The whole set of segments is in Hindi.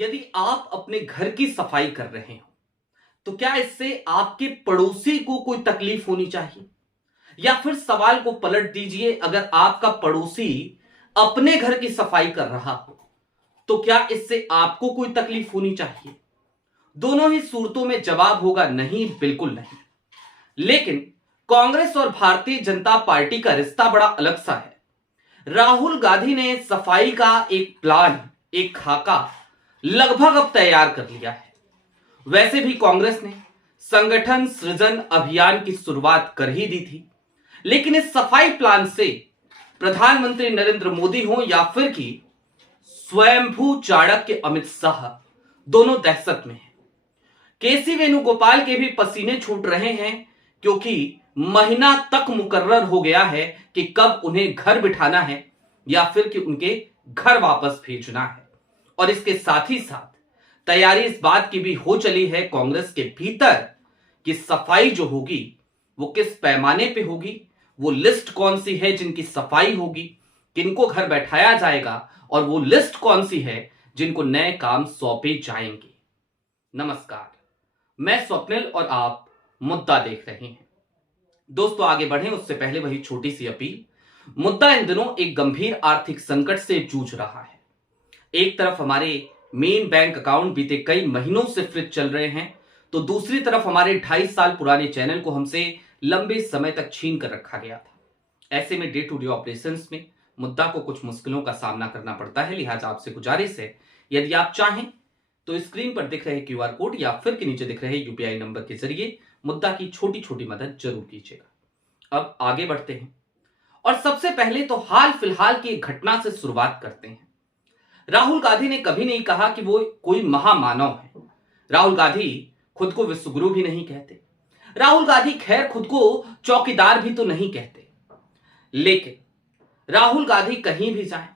यदि आप अपने घर की सफाई कर रहे हो तो क्या इससे आपके पड़ोसी को कोई तकलीफ होनी चाहिए? या फिर सवाल को पलट दीजिए, अगर आपका पड़ोसी अपने घर की सफाई कर रहा हो तो क्या इससे आपको कोई तकलीफ होनी चाहिए? दोनों ही सूरतों में जवाब होगा नहीं, बिल्कुल नहीं। लेकिन कांग्रेस और भारतीय जनता पार्टी का रिश्ता बड़ा अलग सा है। राहुल गांधी ने सफाई का एक प्लान, एक खाका लगभग अब तैयार कर लिया है। वैसे भी कांग्रेस ने संगठन सृजन अभियान की शुरुआत कर ही दी थी, लेकिन इस सफाई प्लान से प्रधानमंत्री नरेंद्र मोदी हो या फिर कि स्वयंभू चाणक्य अमित शाह, दोनों दहशत में हैं। केसी वेणुगोपाल के भी पसीने छूट रहे हैं, क्योंकि महीना तक मुकर्रर हो गया है कि कब उन्हें घर बिठाना है या फिर कि उनके घर वापस भेजना है। और इसके साथ ही साथ तैयारी इस बात की भी हो चली है कांग्रेस के भीतर कि सफाई जो होगी वो किस पैमाने पे होगी, वो लिस्ट कौन सी है जिनकी सफाई होगी, किनको घर बैठाया जाएगा, और वो लिस्ट कौन सी है जिनको नए काम सौंपे जाएंगे। नमस्कार, मैं स्वप्निल और आप मुद्दा देख रहे हैं। दोस्तों, आगे बढ़ें उससे पहले वही छोटी सी अपील। मुद्दा इन दिनों एक गंभीर आर्थिक संकट से जूझ रहा है। एक तरफ हमारे मेन बैंक अकाउंट बीते कई महीनों से फ्रीज चल रहे हैं, तो दूसरी तरफ हमारे 2.5 साल पुराने चैनल को हमसे लंबे समय तक छीन कर रखा गया था। ऐसे में डे टू डे ऑपरेशंस में मुद्दा को कुछ मुश्किलों का सामना करना पड़ता है। लिहाजा आपसे गुजारिश है, यदि आप चाहें तो स्क्रीन पर दिख रहे क्यूआर कोड या फिर के नीचे दिख रहे यूपीआई नंबर के जरिए मुद्दा की छोटी छोटी मदद जरूर कीजिएगा। अब आगे बढ़ते हैं और सबसे पहले तो हाल फिलहाल की एक घटना से शुरुआत करते हैं। राहुल गांधी ने कभी नहीं कहा कि वो कोई महामानव है। राहुल गांधी खुद को विश्वगुरु भी नहीं कहते। राहुल गांधी खैर खुद को चौकीदार भी तो नहीं कहते। लेकिन राहुल गांधी कहीं भी जाएं,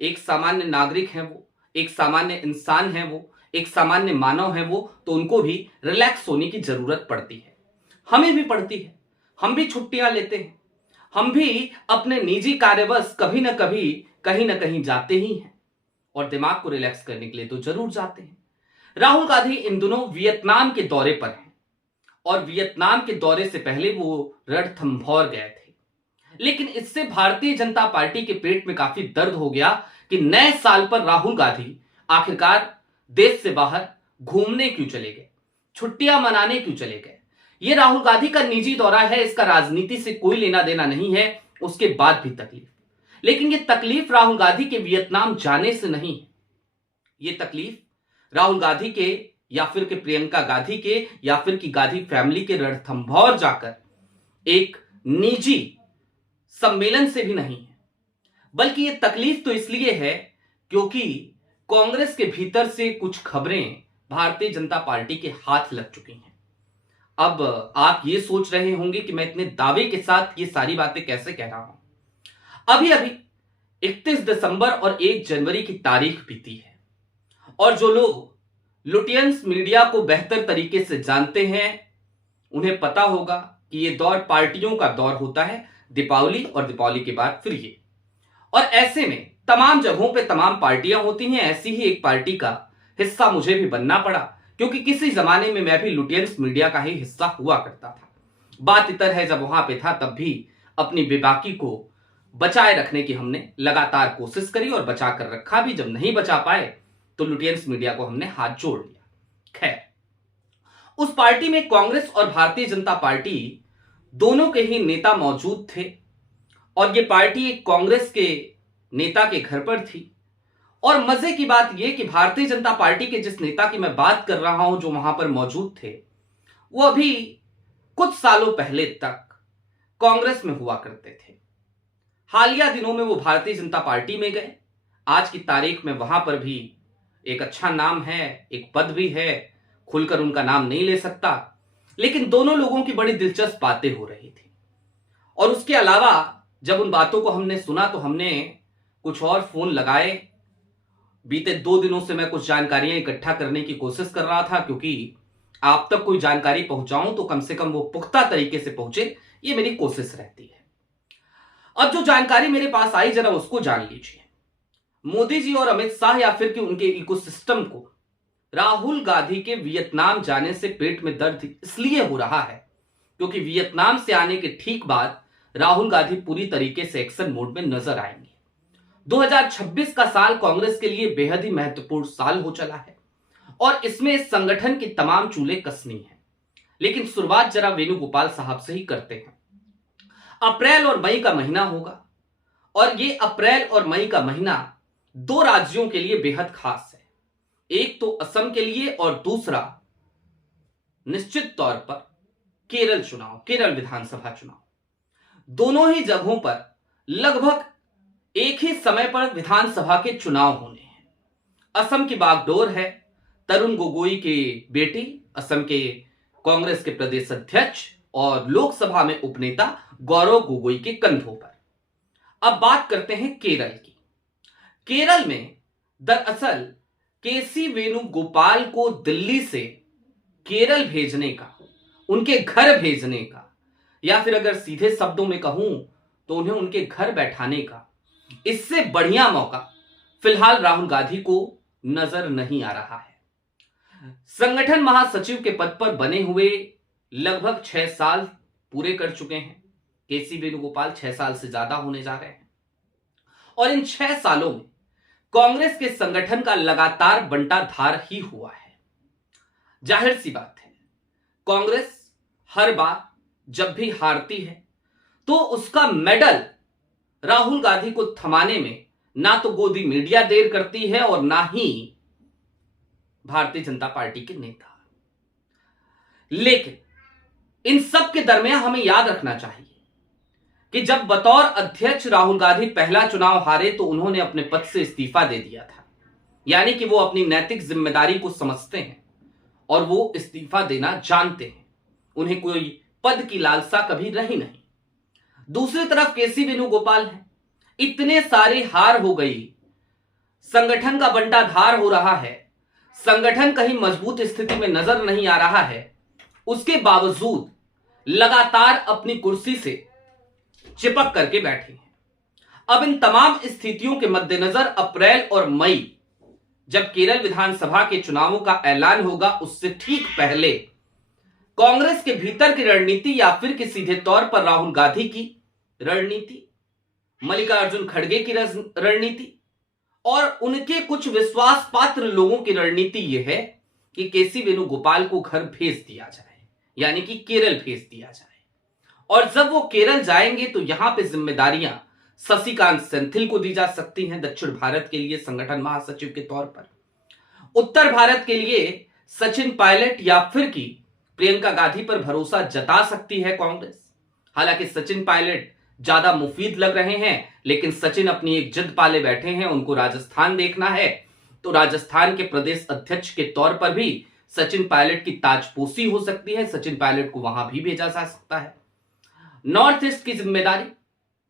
एक सामान्य नागरिक हैं वो, एक सामान्य इंसान है वो, एक सामान्य मानव है वो, तो उनको भी रिलैक्स होने की जरूरत पड़ती है। हमें भी पड़ती है। हम भी छुट्टियां लेते हैं। हम भी अपने निजी कार्यवश कभी ना कभी कहीं ना कहीं जाते ही हैं और दिमाग को रिलैक्स करने के लिए तो जरूर जाते हैं। राहुल गांधी इन दिनों वियतनाम के दौरे पर हैं और वियतनाम के दौरे से पहले वो रणथंभौर गए थे। लेकिन इससे भारतीय जनता पार्टी के पेट में काफी दर्द हो गया कि नए साल पर राहुल गांधी आखिरकार देश से बाहर घूमने क्यों चले गए, छुट्टियां मनाने क्यों चले गए। ये राहुल गांधी का निजी दौरा है, इसका राजनीति से कोई लेना देना नहीं है। उसके बाद भी तकलीफ, लेकिन ये तकलीफ राहुल गांधी के वियतनाम जाने से नहीं है। ये तकलीफ राहुल गांधी के या फिर के प्रियंका गांधी के या फिर की गांधी फैमिली के रणथंभौर जाकर एक निजी सम्मेलन से भी नहीं है, बल्कि ये तकलीफ तो इसलिए है क्योंकि कांग्रेस के भीतर से कुछ खबरें भारतीय जनता पार्टी के हाथ लग चुकी हैं। अब आप ये सोच रहे होंगे कि मैं इतने दावे के साथ ये सारी बातें कैसे कह रहा हूं। अभी अभी 31 दिसंबर और 1 जनवरी की तारीख बीती है और जो लोग लुटियंस मीडिया को बेहतर तरीके से जानते हैं उन्हें पता होगा कि ये दौर पार्टियों का दौर होता है, दीपावली और दीपावली के बाद फिर ये। और ऐसे में तमाम जगहों पे तमाम पार्टियां होती हैं। ऐसी ही एक पार्टी का हिस्सा मुझे भी बनना पड़ा, क्योंकि किसी जमाने में मैं भी लुटियंस मीडिया का ही हिस्सा हुआ करता था। बात इतर है, जब वहां पे था तब भी अपनी बेबाकी को बचाए रखने की हमने लगातार कोशिश करी और बचा कर रखा भी। जब नहीं बचा पाए तो लुटियंस मीडिया को हमने हाथ जोड़ लिया। खैर, उस पार्टी में कांग्रेस और भारतीय जनता पार्टी दोनों के ही नेता मौजूद थे और ये पार्टी एक कांग्रेस के नेता के घर पर थी। और मजे की बात यह कि भारतीय जनता पार्टी के जिस नेता की मैं बात कर रहा हूं जो वहां पर मौजूद थे, वो अभी कुछ सालों पहले तक कांग्रेस में हुआ करते थे। हालिया दिनों में वो भारतीय जनता पार्टी में गए। आज की तारीख में वहां पर भी एक अच्छा नाम है, एक पद भी है, खुलकर उनका नाम नहीं ले सकता, लेकिन दोनों लोगों की बड़ी दिलचस्प बातें हो रही थी। और उसके अलावा जब उन बातों को हमने सुना तो हमने कुछ और फोन लगाए। बीते 2 दिनों से मैं कुछ जानकारियां इकट्ठा करने की कोशिश कर रहा था, क्योंकि आप तक कोई जानकारी पहुंचाऊं तो कम से कम वो पुख्ता तरीके से पहुंचे, ये मेरी कोशिश रहती है। अब जो जानकारी मेरे पास आई, जरा उसको जान लीजिए। मोदी जी और अमित शाह या फिर कि उनके इकोसिस्टम को राहुल गांधी के वियतनाम जाने से पेट में दर्द इसलिए हो रहा है क्योंकि वियतनाम से आने के ठीक बाद राहुल गांधी पूरी तरीके से एक्शन मोड में नजर आएंगे। 2026 का साल कांग्रेस के लिए बेहद ही महत्वपूर्ण साल हो चला है और इसमें इस संगठन की तमाम चूल्हे कसनी है। लेकिन शुरुआत जरा वेणुगोपाल साहब से ही करते हैं। अप्रैल और मई का महीना होगा और ये अप्रैल और मई का महीना दो राज्यों के लिए बेहद खास है। एक तो असम के लिए और दूसरा निश्चित तौर पर केरल चुनाव, केरल विधानसभा चुनाव। दोनों ही जगहों पर लगभग एक ही समय पर विधानसभा के चुनाव होने हैं। असम की बागडोर है तरुण गोगोई के बेटे, असम के कांग्रेस के प्रदेश अध्यक्ष और लोकसभा में उपनेता गौरव गोगोई के कंधों पर। अब बात करते हैं केरल की। केरल में दरअसल केसी वेणुगोपाल को दिल्ली से केरल भेजने का, उनके घर भेजने का, या फिर अगर सीधे शब्दों में कहूं तो उन्हें उनके घर बैठाने का, इससे बढ़िया मौका फिलहाल राहुल गांधी को नजर नहीं आ रहा है। संगठन महासचिव के पद पर बने हुए लगभग 6 साल पूरे कर चुके हैं केसी वेणुगोपाल, 6 साल से ज्यादा होने जा रहे हैं और इन 6 सालों में कांग्रेस के संगठन का लगातार बंटाधार ही हुआ है। जाहिर सी बात है, कांग्रेस हर बार जब भी हारती है तो उसका मेडल राहुल गांधी को थमाने में ना तो गोदी मीडिया देर करती है और ना ही भारतीय जनता पार्टी के नेता। लेकिन इन सब के दरमियान हमें याद रखना चाहिए कि जब बतौर अध्यक्ष राहुल गांधी पहला चुनाव हारे तो उन्होंने अपने पद से इस्तीफा दे दिया था। यानी कि वो अपनी नैतिक जिम्मेदारी को समझते हैं और वो इस्तीफा देना जानते हैं। उन्हें कोई पद की लालसा कभी रही नहीं। दूसरी तरफ केसी वेणुगोपाल है, इतने सारी हार हो गई, संगठन का बंटाधार हो रहा है, संगठन कहीं मजबूत स्थिति में नजर नहीं आ रहा है, उसके बावजूद लगातार अपनी कुर्सी से चिपक करके बैठे हैं। अब इन तमाम स्थितियों के मद्देनजर अप्रैल और मई जब केरल विधानसभा के चुनावों का ऐलान होगा, उससे ठीक पहले कांग्रेस के भीतर की रणनीति या फिर कि सीधे तौर पर राहुल गांधी की रणनीति, मल्लिकार्जुन खड़गे की रणनीति और उनके कुछ विश्वास पात्र लोगों की रणनीति यह है कि केसी वेणुगोपाल को घर भेज दिया जाए, यानी कि केरल भेज दिया जाए। और जब वो केरल जाएंगे तो यहां पे जिम्मेदारियां शशिकांत सेंथिल को दी जा सकती हैं दक्षिण भारत के लिए संगठन महासचिव के तौर पर। उत्तर भारत के लिए सचिन पायलट या फिर की प्रियंका गांधी पर भरोसा जता सकती है कांग्रेस। हालांकि सचिन पायलट ज्यादा मुफीद लग रहे हैं, लेकिन सचिन अपनी एक जिद पाले बैठे हैं, उनको राजस्थान देखना है। तो राजस्थान के प्रदेश अध्यक्ष के तौर पर भी सचिन पायलट की ताजपोशी हो सकती है, सचिन पायलट को वहां भी भेजा जा सकता है। नॉर्थ ईस्ट की जिम्मेदारी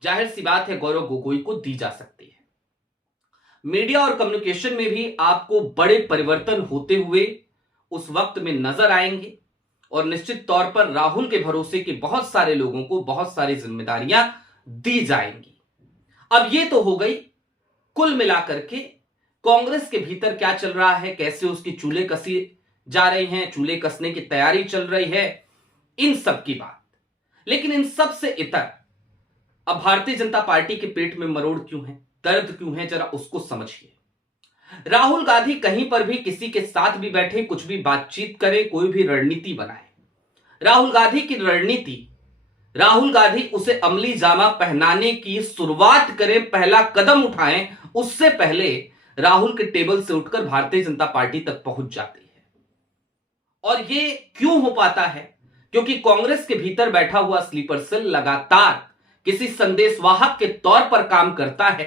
जाहिर सी बात है गौरव गोगोई को दी जा सकती है। मीडिया और कम्युनिकेशन में भी आपको बड़े परिवर्तन होते हुए उस वक्त में नजर आएंगे और निश्चित तौर पर राहुल के भरोसे के बहुत सारे लोगों को बहुत सारी जिम्मेदारियां दी जाएंगी। अब ये तो हो गई कुल मिलाकर के कांग्रेस के भीतर क्या चल रहा है, कैसे उसकी चूल्हे कसी जा रही हैं, चूल्हे कसने की तैयारी चल रही है, इन सब की बात। लेकिन इन सब से इतर अब भारतीय जनता पार्टी के पेट में मरोड़ क्यों है, दर्द क्यों है, जरा उसको समझिए। राहुल गांधी कहीं पर भी किसी के साथ भी बैठे, कुछ भी बातचीत करे, कोई भी रणनीति बनाए, राहुल गांधी की रणनीति, राहुल गांधी उसे अमली जामा पहनाने की शुरुआत करें, पहला कदम उठाएं, उससे पहले राहुल के टेबल से उठकर भारतीय जनता पार्टी तक पहुंच जाती है। और ये क्यों हो पाता है? क्योंकि कांग्रेस के भीतर बैठा हुआ स्लीपर सेल लगातार किसी संदेशवाहक के तौर पर काम करता है।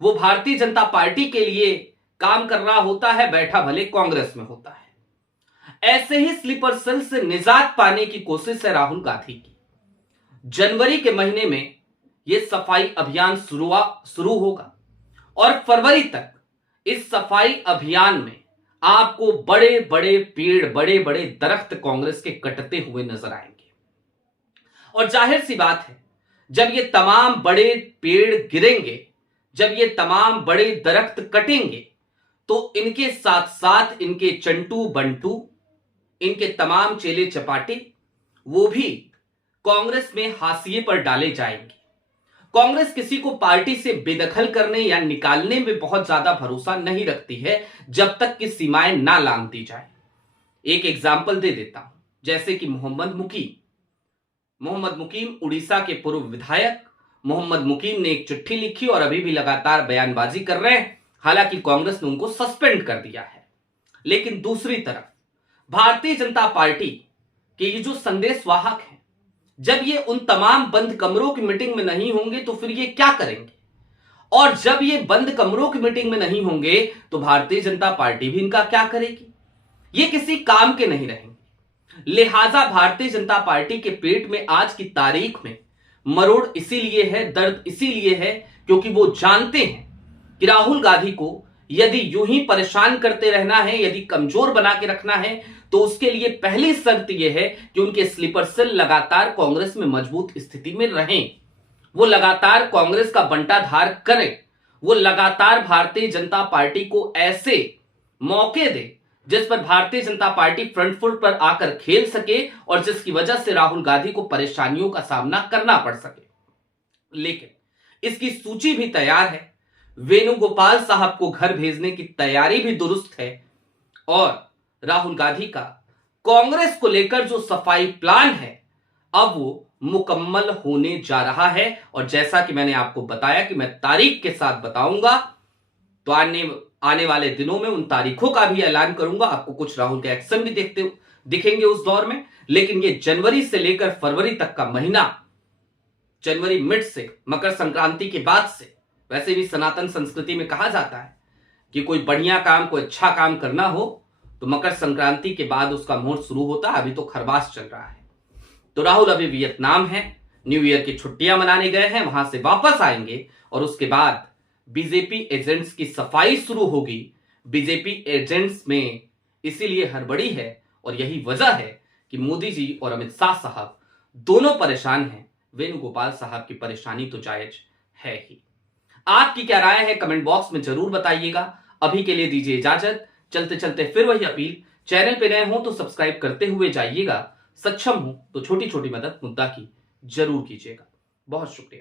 वो भारतीय जनता पार्टी के लिए काम कर रहा होता है, बैठा भले कांग्रेस में होता है। ऐसे ही स्लीपर सेल से निजात पाने की कोशिश है राहुल गांधी की। जनवरी के महीने में यह सफाई अभियान शुरू होगा और फरवरी तक इस सफाई अभियान में आपको बड़े बड़े पेड़, बड़े बड़े दरख्त कांग्रेस के कटते हुए नजर आएंगे। और जाहिर सी बात है, जब ये तमाम बड़े पेड़ गिरेंगे, जब ये तमाम बड़े दरख्त कटेंगे, तो इनके साथ साथ इनके चंटू बंटू, इनके तमाम चेले चपाटे, वो भी कांग्रेस में हाशिए पर डाले जाएंगे। कांग्रेस किसी को पार्टी से बेदखल करने या निकालने में बहुत ज्यादा भरोसा नहीं रखती है जब तक कि सीमाएं ना लांघ दी जाए। एक एग्जाम्पल दे देता हूं, जैसे कि मोहम्मद मुकीम उड़ीसा के पूर्व विधायक मोहम्मद मुकीम ने एक चिट्ठी लिखी और अभी भी लगातार बयानबाजी कर रहे हैं। हालांकि कांग्रेस ने उनको सस्पेंड कर दिया है। लेकिन दूसरी तरफ भारतीय जनता पार्टी के ये जो संदेश वाहक हैं, जब ये उन तमाम बंद कमरों की मीटिंग में नहीं होंगे तो फिर ये क्या करेंगे? और जब ये बंद कमरों की मीटिंग में नहीं होंगे तो भारतीय जनता पार्टी भी इनका क्या करेगी? ये किसी काम के नहीं रहेंगे। लिहाजा भारतीय जनता पार्टी के पेट में आज की तारीख में मरोड़ इसीलिए है, दर्द इसीलिए है क्योंकि वो जानते हैं कि राहुल गांधी को यदि यूं ही परेशान करते रहना है, यदि कमजोर बना के रखना है, तो उसके लिए पहली शर्त यह है कि उनके स्लीपर सेल लगातार कांग्रेस में मजबूत स्थिति में रहें, वो लगातार कांग्रेस का बंटाधार करें, वो लगातार भारतीय जनता पार्टी को ऐसे मौके दे जिस पर Bharatiya Janata party front foot पर आकर खेल सके और जिसकी वजह से राहुल गांधी को परेशानियों का सामना करना पड़ सके। लेकिन इसकी सूची भी तैयार है, वेणुगोपाल साहब को घर भेजने की तैयारी भी दुरुस्त है और राहुल गांधी का कांग्रेस को लेकर जो सफाई प्लान है अब वो मुकम्मल होने जा रहा है। और जैसा कि मैंने आपको बताया कि मैं तारीख के साथ बताऊंगा, तो आने वाले दिनों में उन तारीखों का भी ऐलान करूंगा। आपको कुछ राहुल के एक्शन भी दिखेंगे उस दौर में। लेकिन ये जनवरी से लेकर फरवरी तक का महीना, जनवरी मिड से मकर संक्रांति के बाद से, वैसे भी सनातन संस्कृति में कहा जाता है कि कोई बढ़िया काम, कोई अच्छा काम करना हो तो मकर संक्रांति के बाद उसका मुहूर्त शुरू होता है। अभी तो खरबास चल रहा है। तो राहुल अभी वियतनाम है, न्यू ईयर की छुट्टियां मनाने गए हैं, वहां से वापस आएंगे और उसके बाद बीजेपी एजेंट्स की सफाई शुरू होगी। बीजेपी एजेंट्स में इसीलिए हड़बड़ी है और यही वजह है कि मोदी जी और अमित शाह साहब दोनों परेशान हैं। वेणुगोपाल साहब की परेशानी तो जायज है ही। आपकी क्या राय है कमेंट बॉक्स में जरूर बताइएगा। अभी के लिए दीजिए इजाजत। चलते चलते फिर वही अपील, चैनल पे नए हो तो सब्सक्राइब करते हुए जाइएगा, सक्षम हो तो छोटी छोटी मदद मुद्दा की जरूर कीजिएगा। बहुत शुक्रिया।